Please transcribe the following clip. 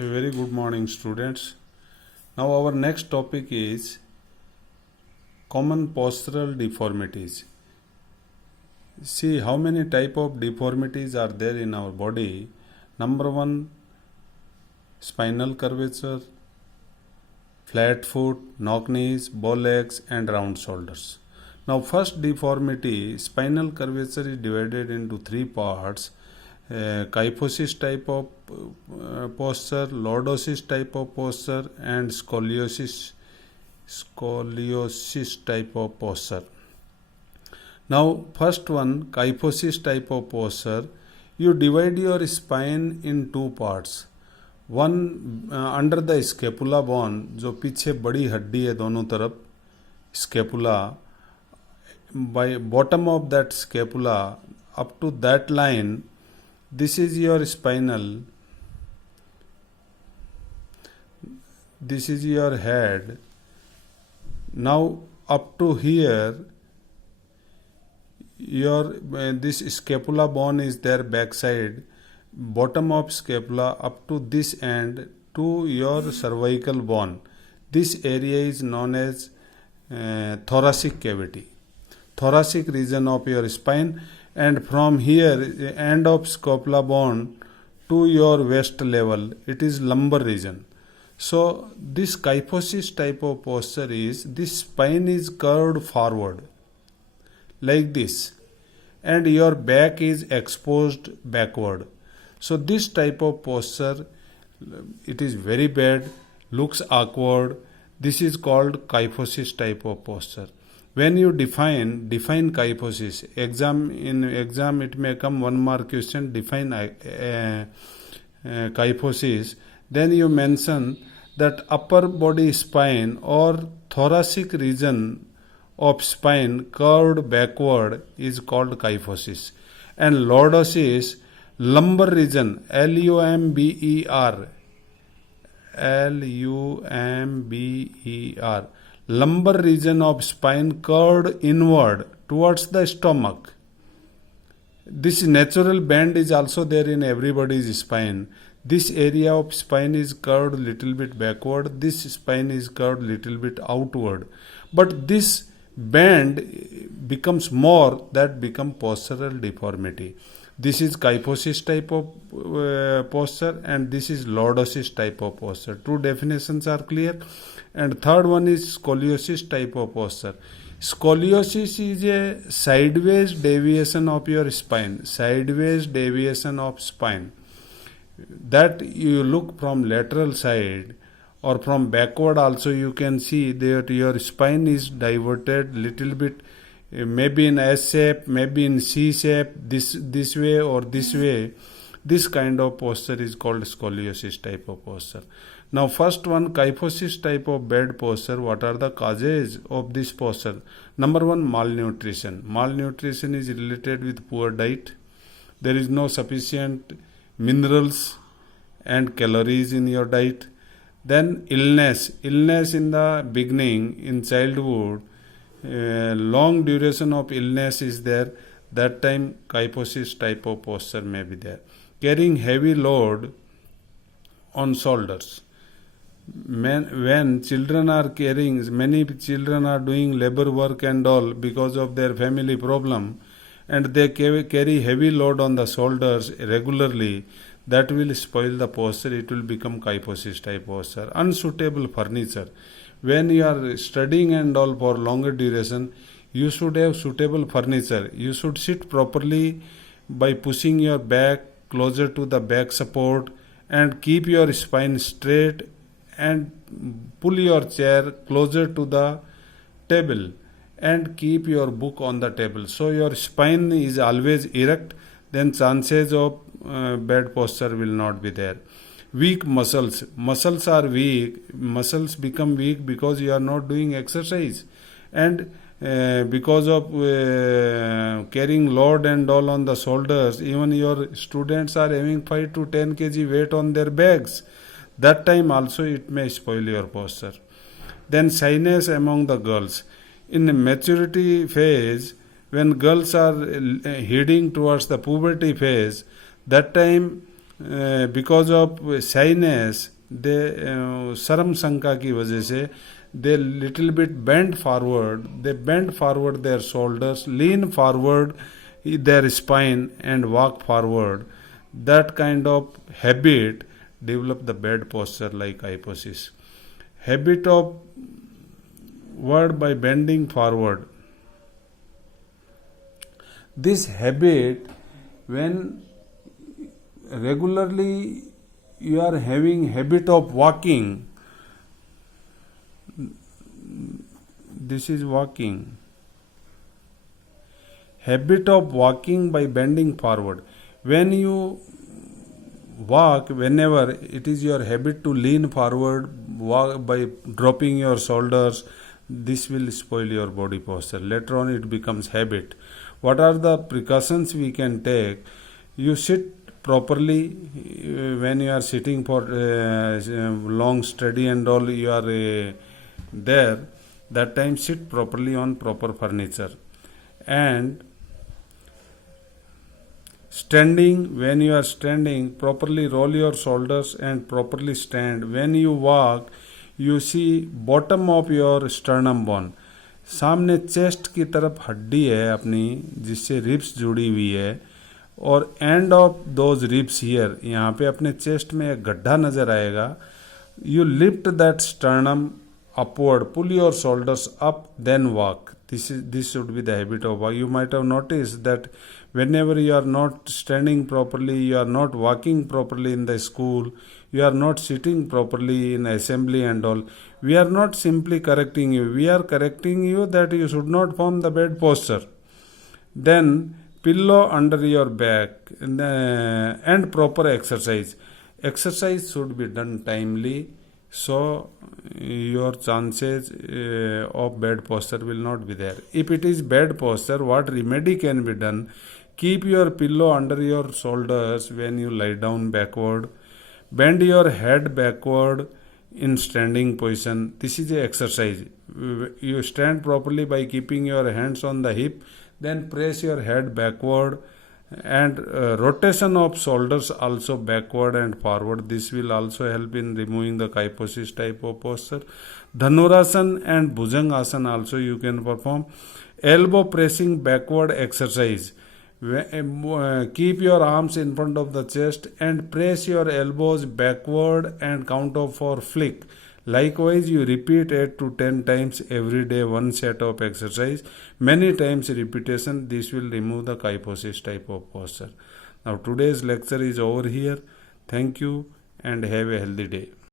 A very good morning, students. Now our next topic is common postural deformities. See how many type of deformities are there in our body. Number one, spinal curvature, flat foot, knock knees, bow legs and round shoulders. Now first deformity, spinal curvature is divided into three parts. Kyphosis type of posture, lordosis type of posture and scoliosis type of posture. Now first one, kyphosis type of posture, you divide your spine in two parts. One under the scapula bone, जो पीछे बड़ी हड्डी है दोनों तरफ, scapula, by bottom of that scapula up to that line, this is your spinal, this is your head. Now up to here, your this scapula bone is there backside, bottom of scapula up to this end to your cervical bone. This area is known as thoracic cavity, thoracic region of your spine, and from here end of scapula bone to your waist level, it is lumbar region. So this kyphosis type of posture is, this spine is curved forward like this and your back is exposed backward. So this type of posture, it is very bad, looks awkward. This is called kyphosis type of posture. When you define kyphosis, in exam it may come 1 mark question, define kyphosis, then you mention that upper body spine or thoracic region of spine curved backward is called kyphosis, and lordosis, lumbar region, lumber, lumbar region of spine curved inward towards the stomach. This natural bend is also there in everybody's spine. This area of spine is curved little bit backward, this spine is curved little bit outward, but this bend becomes more, that become postural deformity. This is kyphosis type of posture and this is lordosis type of posture. Two definitions are clear. And third one is scoliosis type of posture. Scoliosis is a sideways deviation of your spine, sideways deviation of spine. That you look from lateral side or from backward also, you can see that your spine is diverted little bit, maybe in S shape, maybe in C shape, this way or this way. This kind of posture is called scoliosis type of posture. Now first one, kyphosis type of bad posture. What are the causes of this posture? Number one, malnutrition. Malnutrition is related with poor diet. There is no sufficient minerals and calories in your diet. Then illness in the beginning, in childhood, long duration of illness is there, that time kyphosis type of posture may be there. Carrying heavy load on shoulders. When children are carrying, many children are doing labor work and all because of their family problem, and they carry heavy load on the shoulders regularly, that will spoil the posture, it will become kyphosis type posture. Unsuitable furniture. When you are studying and all for longer duration, you should have suitable furniture. You should sit properly by pushing your back closer to the back support and keep your spine straight and pull your chair closer to the table and keep your book on the table. So your spine is always erect, then chances of bad posture will not be there. Weak muscles. Muscles are weak. Muscles become weak because you are not doing exercise. And because of carrying load and all on the shoulders, even your students are having 5 to 10 kg weight on their backs. That time also it may spoil your posture. Then shyness among the girls. In the maturity phase, when girls are heading towards the puberty phase, that time because of shyness they शर्म शंका की वजह से they little bit bend forward, they bend forward their shoulders, lean forward their spine and walk forward. That kind of habit develop the bad posture like hyposis. Habit of word by bending forward. This habit, when regularly you are having habit of walking, this is walking, habit of walking by bending forward. When you walk, whenever it is your habit to lean forward, walk by dropping your shoulders, this will spoil your body posture. Later on it becomes habit. What are the precautions we can take? You sit properly. When you are sitting for long study and all, you are there, that time sit properly on proper furniture. And standing, when you are standing, properly roll your shoulders and properly stand. When you walk, you see bottom of your sternum bone. सामने chest की तरफ हड्डी है अपनी जिससे ribs जुड़ी हुई है, और end of those ribs here, यहाँ पे अपने चेस्ट में एक गड्ढा नजर आएगा. You lift that sternum upward, pull your shoulders up, then walk. This should be the habit of walk. You might have noticed that whenever you are not standing properly, you are not walking properly in the school, you are not sitting properly in assembly and all, we are not simply correcting you, we are correcting you that you should not form the bad posture. Then pillow under your back and proper exercise. Exercise should be done timely, so your chances of bad posture will not be there. If it is bad posture, what remedy can be done? Keep your pillow under your shoulders when you lie down backward. Bend your head backward in standing position. This is the exercise. You stand properly by keeping your hands on the hip, then press your head backward, and rotation of shoulders also backward and forward. This will also help in removing the kyphosis type of posture. Dhanurasana and Bhujangasana also you can perform. Elbow pressing backward exercise. Keep your arms in front of the chest and press your elbows backward and count of 4 flick. Likewise, you repeat 8 to 10 times every day, one set of exercise. Many times repetition, this will remove the kyphosis type of posture. Now today's lecture is over here. Thank you and have a healthy day.